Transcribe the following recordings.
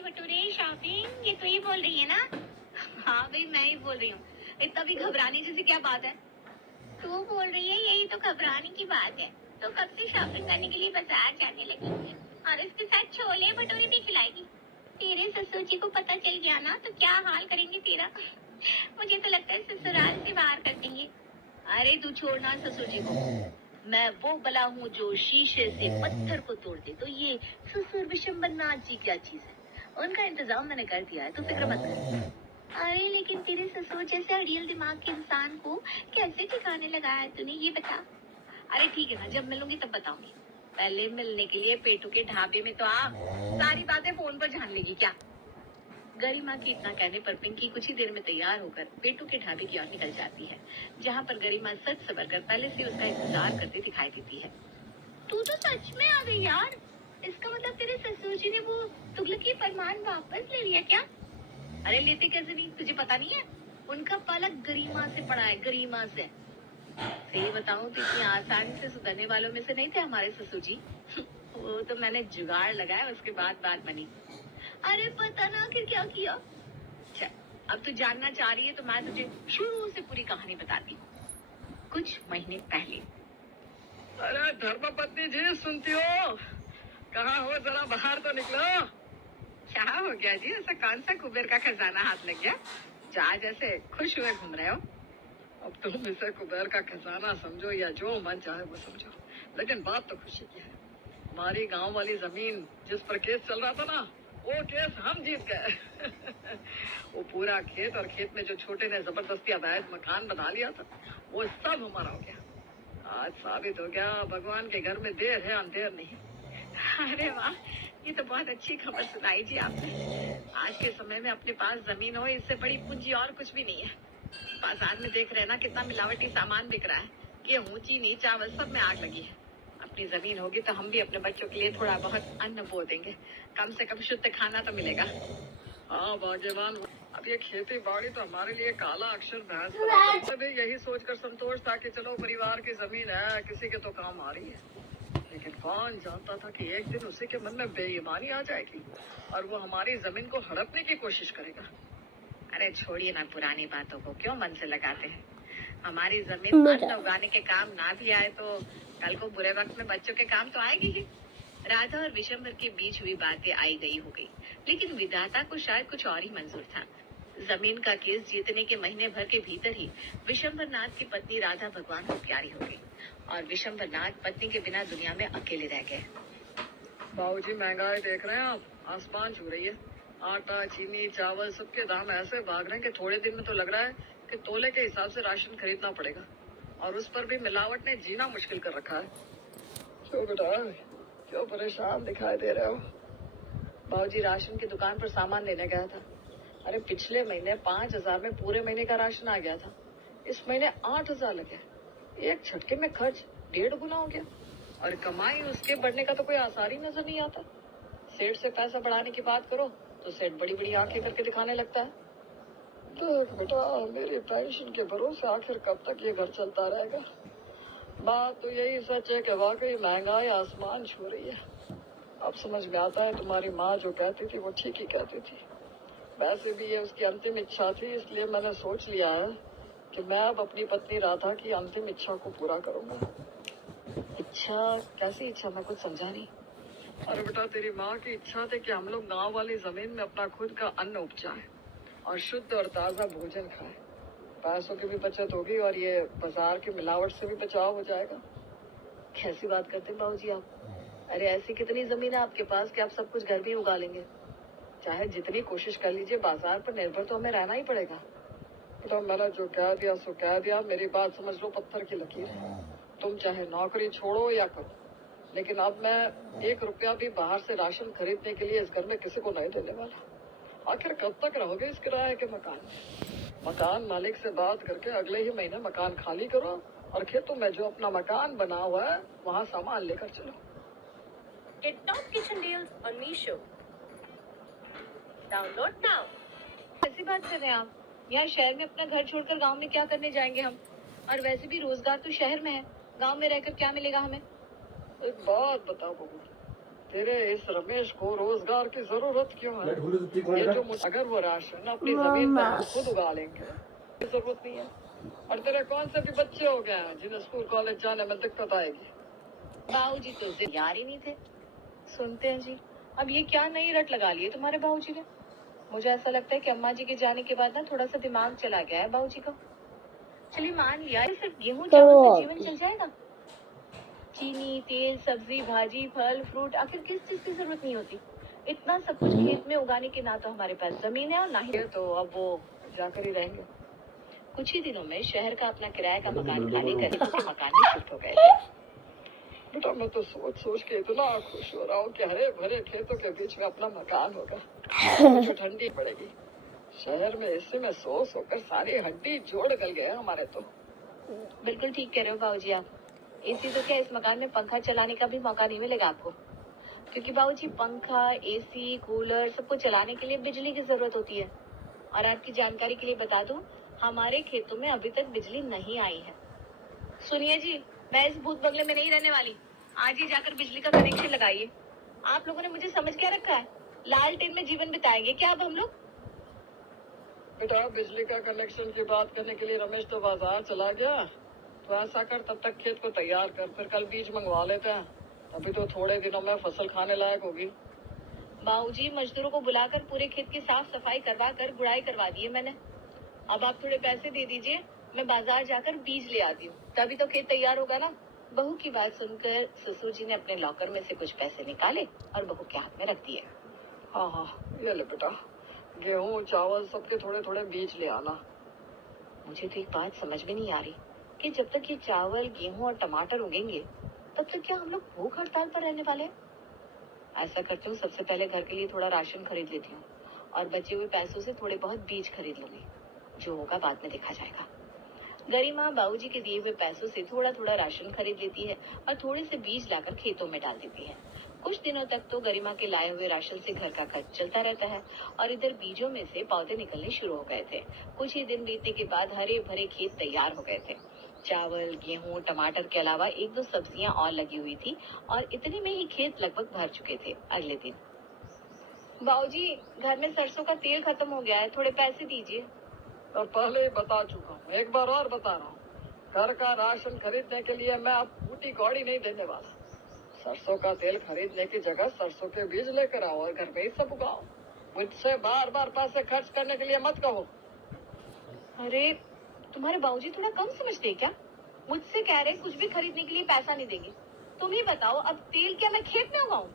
Bhature shopping, ये तो ही बोल रही है ना? हाँ भाई, मैं ही बोल रही हूँ। इतना भी घबराने जैसी क्या बात है? तू बोल रही है, यही तो घबराने की बात है। तो कब से शॉपिंग करने के लिए बाजार जाने लगी और इसके साथ छोले भटूरे भी खिलाएगी? तेरे ससुर जी को पता चल गया ना तो क्या हाल करेंगे तेरा। मुझे तो लगता है ससुराल से बाहर कर देंगे। अरे तू छोड़ना ससुर जी को। मैं वो बला हूँ जो शीशे से पत्थर को तोड़ दे। तो ये ससुर विशंबर नाथ जी क्या चीज है? उनका इंतजाम मैंने कर दिया है, तू फिक्र मत कर। अरे लेकिन तेरे ससुर जैसे अड़ियल दिमाग के इंसान को कैसे ठिकाने लगाया तूने, ये बता। अरे ठीक है ना, जब मिलूंगी तब बताऊंगी। पहले मिलने के लिए पेटू के ढाबे में तो आ। सारी बातें फोन पर जान लेगी क्या? गरिमा के इतना कहने पर पिंकी कुछ ही देर में तैयार होकर पेटू के ढाबे की ओर निकल जाती है, जहाँ पर गरिमा सच सबर कर पहले से उसका इंतजार करती दिखाई देती है। तू तो सच में आ गई यार। इसका मतलब तेरे ससुर जी ने वो तुगलकी फरमान वापस ले लिया क्या? अरे लेते कैसे नहीं, तुझे पता नहीं है? उनका पालक गरिमा से पड़ा है, गरिमा से। सही बताऊं तो इतनी आसानी से सुधरने वालों में से नहीं थे हमारे ससुर जी। वो तो मैंने जुगाड़ लगाया, उसके बाद बात बनी। अरे पता ना आखिर क्या किया। अच्छा, अब तू जानना चाह रही है तो मैं तुझे शुरू से पूरी कहानी बताती हूँ। कुछ महीने पहले। अरे धर्मपत्नी जी, सुनती हो? कहाँ हो, जरा बाहर तो निकलो। क्या हो गया जी? ऐसा कौन सा कुबेर का खजाना हाथ लग गया? जहाज ऐसे खुश हुए घूम रहे हो? अब तुम इसे कुबेर का खजाना समझो या जो मन चाहे वो समझो, लेकिन बात तो खुशी की है। हमारी गांव वाली जमीन जिस पर केस चल रहा था ना, वो केस हम जीत गए। वो पूरा खेत और खेत में जो छोटे ने जबरदस्ती अवैध मकान बना लिया था, वो सब हमारा हो गया। आज साबित हो गया, भगवान के घर में देर है अंधेर नहीं। अरे वाह, ये तो बहुत अच्छी खबर सुनाई जी आपने। आज के समय में अपने पास जमीन हो, इससे बड़ी पूंजी और कुछ भी नहीं है। बाजार में देख रहे हैं ना कितना मिलावटी सामान बिक रहा है। गेहूं, चीनी, चावल सब में आग लगी है। अपनी जमीन होगी तो हम भी अपने बच्चों के लिए थोड़ा बहुत अन्न बो देंगे। कम से कम शुद्ध खाना तो मिलेगा। हाँ भाग्यवान। अब ये खेती बाड़ी तो हमारे लिए काला अक्षर भैंस बराबर है। यही सोचकर संतोष था कि चलो परिवार की जमीन है, किसी के तो काम आ रही है। लेकिन कौन जानता था कि एक दिन उसी के मन में बेईमानी आ जाएगी और वो हमारी जमीन को हड़पने की कोशिश करेगा। अरे छोड़िए ना पुरानी बातों को, क्यों मन से लगाते हैं? हमारी जमीन अन्न उगाने के काम ना भी आए तो कल को बुरे वक्त में बच्चों के काम तो आएगी ही। राधा और विशंबर के बीच हुई बातें आई गई हो गई, लेकिन विधाता को शायद कुछ और ही मंजूर था। जमीन का केस जीतने के महीने भर के भीतर ही विशंबर नाथ की पत्नी राधा भगवान को प्यारी हो गई और विशंबर नाथ पत्नी के बिना दुनिया में अकेले रह गए। बाबूजी, महंगाई देख रहे हैं आप? आसमान छू रही है। आटा, चीनी, चावल सबके दाम ऐसे भाग रहे हैं कि थोड़े दिन में तो लग रहा है कि तोले के हिसाब से राशन खरीदना पड़ेगा, और उस पर भी मिलावट ने जीना मुश्किल कर रखा है। क्यों बेटा, क्यों परेशान दिखाई दे रहे हो? बाबूजी, राशन की दुकान पर सामान लेने गया था। अरे पिछले महीने 5,000 में पूरे महीने का राशन आ गया था। इस महीने 8,000 लगे। एक झटके में खर्च 1.5 गुना हो गया और कमाई उसके बढ़ने का तो कोई आसार ही नजर नहीं आता। सेठ से पैसा बढ़ाने की बात करो तो सेठ बड़ी बड़ी आंखें करके दिखाने लगता है। देख बेटा, मेरी पेंशन के भरोसे आखिर कब तक ये घर चलता रहेगा? बात तो यही सच है कि वाकई महंगाई आसमान छू रही है। अब समझ में आता है, तुम्हारी माँ जो कहती थी वो ठीक ही कहती थी। वैसे भी ये उसकी अंतिम इच्छा थी, इसलिए मैंने सोच लिया है कि मैं अब अपनी पत्नी राधा की अंतिम इच्छा को पूरा करूंगा। इच्छा? कैसी इच्छा? मैं कुछ समझा नहीं। अरे बेटा, तेरी माँ की इच्छा थी कि हम लोग गांव वाली जमीन में अपना खुद का अन्न उपजाएं और शुद्ध और ताज़ा भोजन खाएं। पैसों की भी बचत होगी और ये बाजार की मिलावट से भी बचाव हो जाएगा। कैसी बात करते हैं बाबूजी आप? अरे ऐसी कितनी जमीन है आपके पास कि आप सब कुछ घर भी उगा लेंगे? चाहे जितनी कोशिश कर लीजिए, बाजार पर निर्भर तो हमें रहना ही पड़ेगा। तो मैंने जो कह दिया सो कह दिया। मेरी बात समझ लो, पत्थर की लकीर है। तुम चाहे नौकरी छोड़ो या करो, लेकिन अब मैं 1 रुपया भी बाहर से राशन खरीदने के लिए इस घर में किसी को नहीं देने वाला। आखिर कब तक रहोगे इस किराए के मकान में? मकान मालिक से बात करके अगले ही महीने मकान खाली करो और खेतों में जो अपना मकान बना हुआ है वहाँ सामान लेकर चलो। Get top kitchen deals on Meesho. Download now. ऐसी बात कर रहे हैं आप? यहाँ शहर में अपना घर छोड़कर गांव में क्या करने जाएंगे हम? और वैसे भी रोजगार तो शहर में है, गांव में रहकर क्या मिलेगा हमें? एक बात बताओ बबू, तेरे इस रमेश को रोजगार की जरूरत क्यों है? ये जो अगर वो राशन अपनी जमीन पर वो खुद उगा लेंगे, जरूरत नहीं है। और तेरे कौन से भी बच्चे हो गए हैं जिन्हें स्कूल कॉलेज जाने में दिक्कत आएगी? बाबूजी तो यार ही नहीं थे। सुनते हैं जी, अब ये क्या नई रट लगा ली है तुम्हारे बाबूजी ने? मुझे ऐसा लगता है कि अम्मा जी के जाने के बाद ना थोड़ा सा दिमाग चला गया है बाबूजी का। चलिए मान लिया ये सिर्फ गेहूं चावल से जीवन चल जाएगा। चीनी, तेल, सब्जी, भाजी, फल, फ्रूट, आखिर किस चीज की जरूरत नहीं होती? इतना सब कुछ खेत में उगाने के ना तो हमारे पास जमीन है और ना ही। ये तो अब वो जाकर ही रहेंगे। कुछ ही दिनों में शहर का अपना किराए का मकान खाली करके उसके मकान में शिफ्ट हो गए थे। बेटा मैं तो सोच सोच के इतना खुश हो रहा हूँ कि हरे भरे खेतों के बीच में अपना मकान होगा। जो ठंडी पड़ेगी। शहर में इसी में सो कर सारी हड्डी जोड़ गल गए हैं हमारे तो। बिल्कुल ठीक कह रहे हो बाबूजी आप। एसी तो क्या, इस मकान में पंखा चलाने का भी मौका नहीं मिलेगा आपको, क्योंकि बाबूजी पंखा, एसी, कूलर सबको चलाने के लिए बिजली की जरूरत होती है। और आपकी जानकारी के लिए बता दूं, हमारे खेतों में अभी तक बिजली नहीं आई है। सुनिए जी, मैं इस भूत बंगले में नहीं रहने वाली। आज ही जाकर बिजली का कनेक्शन लगाइए। आप लोगों ने मुझे समझ क्या रखा है? लालटेन में जीवन बिताएंगे क्या अब हम लोग? बेटा बिजली का कनेक्शन की बात करने के लिए रमेश तो बाजार चला गया। तो ऐसा कर, तब तक खेत को तैयार कर, फिर कल बीज मंगवा लेते हैं। अभी तो थोड़े दिनों में फसल खाने लायक होगी। बाबूजी मजदूरों को बुलाकर पूरे खेत की साफ सफाई करवा कर गुड़ाई करवा दी है मैंने। अब आप थोड़े पैसे दे दीजिए, मैं बाजार जाकर बीज ले आती हूँ, तभी तो खेत तैयार होगा ना। बहू की बात सुनकर ससुर जी ने अपने लॉकर में से कुछ पैसे निकाले और बहू के हाथ में रख दिए। हाँ हाँ, ये ले बेटा, गेहूं चावल सबके थोड़े थोड़े बीज ले आना। मुझे तो एक बात समझ में नहीं आ रही कि जब तक ये चावल, गेहूं और टमाटर उगेंगे, तब तक क्या हम लोग भूख हड़ताल पर रहने वाले हैं? ऐसा करती हूँ, सबसे पहले घर के लिए थोड़ा राशन खरीद लेती हूँ और बचे हुए पैसों से थोड़े बहुत बीज खरीद लूंगी। जो होगा बाद में देखा जाएगा। गरिमा बाबूजी के दिए हुए पैसों से थोड़ा थोड़ा राशन खरीद लेती है और थोड़े से बीज लाकर खेतों में डाल देती है। कुछ दिनों तक तो गरिमा के लाए हुए राशन से घर का खर्च चलता रहता है और इधर बीजों में से पौधे निकलने शुरू हो गए थे। कुछ ही दिन बीतने के बाद हरे भरे खेत तैयार हो गए थे। चावल, गेहूं, टमाटर के अलावा एक दो सब्जियां और लगी हुई थी और इतने में ही खेत लगभग भर चुके थे। अगले दिन, बाबूजी घर में सरसों का तेल खत्म हो गया है, थोड़े पैसे दीजिए। और पहले ही बता चुका हूँ, एक बार और बता रहा हूँ, घर का राशन खरीदने के लिए मैं अब बूटी कौड़ी नहीं देने वाला। सरसों का तेल खरीदने की जगह सरसों के बीज लेकर आओ और घर में ही सब उगाओ। मुझसे बार बार पैसे खर्च करने के लिए मत कहो। अरे तुम्हारे बाबूजी थोड़ा कम समझते हैं क्या? मुझसे कह रहे कुछ भी खरीदने के लिए पैसा नहीं देंगे। तुम ही बताओ, अब तेल क्या मैं खेत में उगाऊं?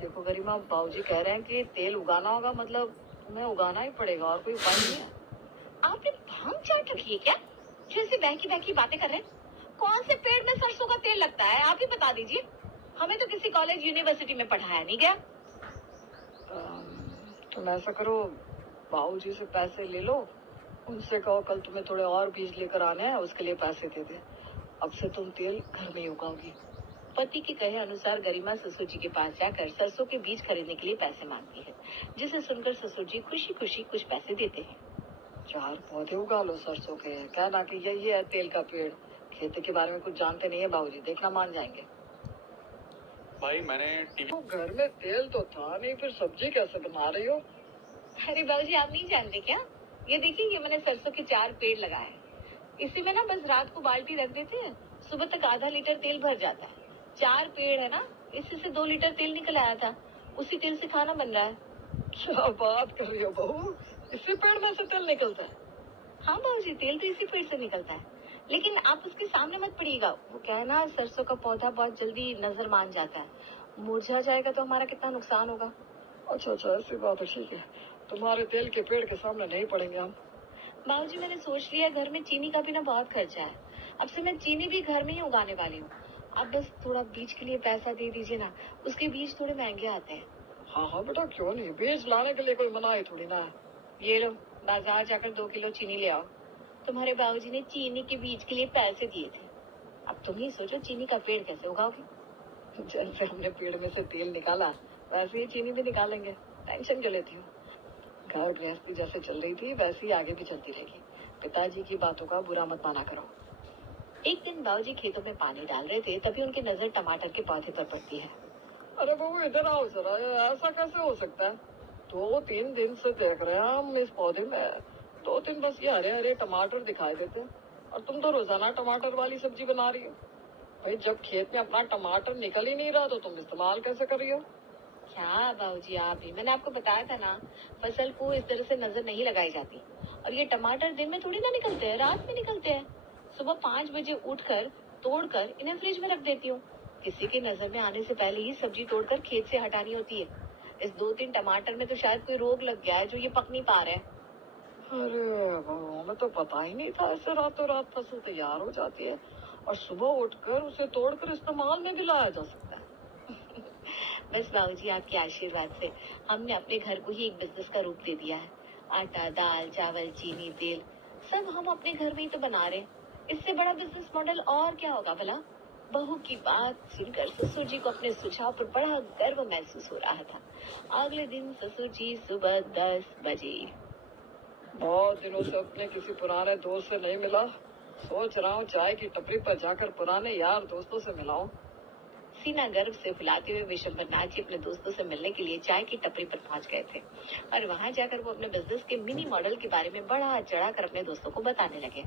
देखो गरिमा, बाबूजी कह रहे हैं कि तेल उगाना होगा, मतलब तुम्हें उगाना ही पड़ेगा और कोई उपाय नहीं है। आपने भांग चाट रखी है क्या, जो ऐसी बहकी बहकी बातें कर रहे हैं? कौन से पेड़ में सरसों का तेल लगता है, आप ही बता दीजिए। हमें तो किसी कॉलेज यूनिवर्सिटी में पढ़ाया नहीं गया। तुम ऐसा करो, बाबूजी से पैसे ले लो, उनसे कहो कल तुम्हें थोड़े और बीज लेकर आने हैं, उसके लिए पैसे दे दे। अब से तुम तेल घर में ही उगाओगी। पति के कहे अनुसार गरिमा ससुर जी के पास जाकर सरसों के बीज खरीदने के लिए पैसे मांगती है, जिसे सुनकर ससुर जी खुशी खुशी कुछ पैसे देते हैं। 4 पौधे उगा लो सरसों के, कहना कि यही है तेल का पेड़। खेती के बारे में कुछ जानते नहीं है बाबूजी, देखना मान जाएंगे। भाई मैंने टीवी घर में तेल तो था नहीं, फिर सब्जी कैसे बना रही हो? अरे बाबूजी आप नहीं जानते क्या? ये देखिए, ये मैंने सरसों के 4 पेड़ लगाए हैं। इसी में ना बस रात को बाल्टी रख देते हैं, सुबह तक आधा लीटर तेल भर जाता है। 4 पेड़ है ना, इसी से 2 लीटर तेल निकल आया था। उसी तेल से खाना बन रहा है। क्या बात कर रही हो बहू, इसी पेड़ में से तेल निकलता है? हाँ बाबूजी, तेल तो इसी पेड़ से निकलता है, लेकिन आप उसके सामने मत पड़िएगा। वो क्या है ना, सरसों का पौधा बहुत जल्दी नजर मान जाता है, मुरझा जाएगा तो हमारा कितना नुकसान होगा। अच्छा अच्छा, ऐसी बात है, ठीक है। तुम्हारे तेल के पेड़ के सामने नहीं पड़ेंगे हम। बाबूजी मैंने सोच लिया, घर में चीनी का भी ना बहुत खर्चा है। अब से मैं चीनी भी घर में ही उगाने वाली हूँ। आप बस थोड़ा बीज के लिए पैसा दे दीजिए ना, उसके बीज थोड़े महंगे आते हैं। हाँ हाँ बेटा, क्यों नहीं, बीज लाने के लिए कोई मनाही थोड़ी ना है। ये लो, बाजार जाकर 2 किलो चीनी ले आओ। तुम्हारे बाबूजी ने चीनी के बीज के लिए पैसे दिए थे। अब तुम ही सोचो, चीनी का पेड़ कैसे उगाओगे? जैसे हमने पेड़ में से तेल निकाला, वैसे ही चीनी भी निकालेंगे। टेंशन क्यों लेती हो? घर गृहस्थी जैसे चल रही थी वैसे ही आगे भी चलती रहेगी। पिताजी की बातों का बुरा मत माना करो। एक दिन बाबूजी खेतों में पानी डाल रहे थे, तभी उनकी नजर टमाटर के पौधे पर पड़ती है। अरे बहू इधर आओ जरा, ऐसा कैसे हो सकता है? 2-3 दिन से देख रहे हैं हम इस पौधे में 2-3 बस ये हरे हरे टमाटर दिखाई देते हैं, और तुम तो रोजाना टमाटर वाली सब्जी बना रही हो। भाई जब खेत में अपना टमाटर निकल ही नहीं रहा तो तुम इस्तेमाल कैसे कर रही हो? क्या बाबूजी आप भी, मैंने आपको बताया था ना, फसल को इस तरह से नजर नहीं लगाई जाती। और ये टमाटर दिन में थोड़ी ना निकलते हैं, रात में निकलते हैं। सुबह 5 बजे उठकर तोड़कर इन्हें फ्रिज में रख देती हूँ। किसी की नजर में आने से पहले ही सब्जी तोड़कर खेत से हटानी होती है। इस 2-3 टमाटर में तो शायद कोई रोग लग गया है जो ये पक नहीं पा रहे हैं। अरे बहू हमें तो पता ही नहीं था ऐसे रातों रात फसल तैयार हो जाती है और सुबह उठकर उसे तोड़कर इस्तेमाल में भी लाया जा सकता है। बस बाबूजी आपके आशीर्वाद से हमने अपने घर को ही एक बिजनेस का रूप दे दिया है। आटा, दाल, चावल, चीनी, तेल सब हम अपने घर में ही तो बना रहे हैं। इससे बड़ा बिजनेस मॉडल और क्या होगा भला? बहू की बात सुनकर ससुर जी को अपने सुझाव पर बड़ा गर्व महसूस हो रहा था। अगले दिन ससुर जी सुबह 10 बजे। बहुत दिनों से अपने किसी पुराने दोस्त से नहीं मिला, सोच रहा हूँ चाय की टपरी पर जाकर पुराने यार दोस्तों से मिलाऊं। सीना गर्व से फुलाते हुए विशंबर नाथ जी अपने दोस्तों से मिलने के लिए चाय की टपरी पर पहुंच गए थे और वहां जाकर वो अपने बिजनेस के मिनी मॉडल के बारे में बड़ा चढ़ाकर अपने दोस्तों को बताने लगे।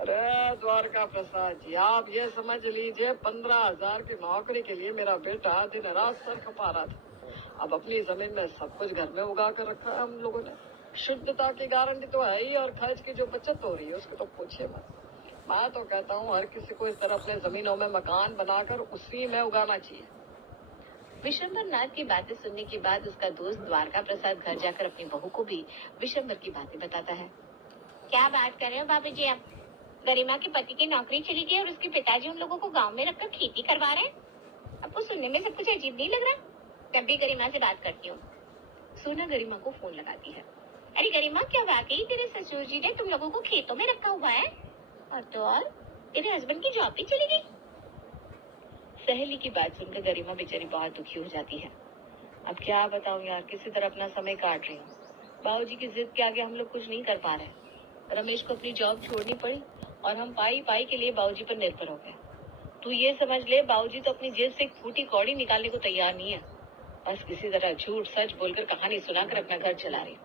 अरे द्वारका प्रसाद जी, आप ये समझ लीजिए 15,000 की नौकरी के लिए मेरा बेटा दिन रात सर खपा रहा था। अब अपनी जमीन में सब कुछ घर में उगा कर रखा है हम लोगों ने। शुद्धता की गारंटी तो है ही, और खर्च की जो बचत हो रही है उसकी तो पूछिए मत। मैं तो कहता हूँ हर किसी को इस तरह अपने जमीनों में मकान बनाकर उसी में उगाना चाहिए। विशंबर नाथ की बातें सुनने के बाद उसका दोस्त द्वारका प्रसाद घर जाकर अपनी बहू को भी विशंबर की बातें बताता है। क्या बात कर रहे हो बाबू जी आप? गरिमा के पति की नौकरी चली गई और उसके पिताजी उन लोगों को गांव में रखकर खेती करवा रहे हैं। आपको सुनने में सब कुछ अजीब नहीं लग रहा? तब भी गरिमा से बात करती हूँ। सोना गरिमा को फोन लगाती है। अरे गरिमा, क्या वाकई तेरे ससुर जी ने तुम लोगों को खेतों में रखा हुआ है? और तो और तेरे हस्बैंड की जॉब भी चली गई? सहेली की बात सुनकर गरिमा बेचारी बहुत दुखी हो जाती है। अब क्या बताऊं यार, किसी तरह अपना समय काट रही हूँ। बाबूजी की जिद के आगे हम लोग कुछ नहीं कर पा रहे। रमेश को अपनी जॉब छोड़नी पड़ी और हम पाई पाई के लिए बाबूजी पर निर्भर हो गए। तू ये समझ ले, बाबूजी तो अपनी जेब से एक फूटी कौड़ी निकालने को तैयार नहीं है। बस किसी तरह झूठ सच बोलकर कहानी सुनाकर अपना घर चला रही।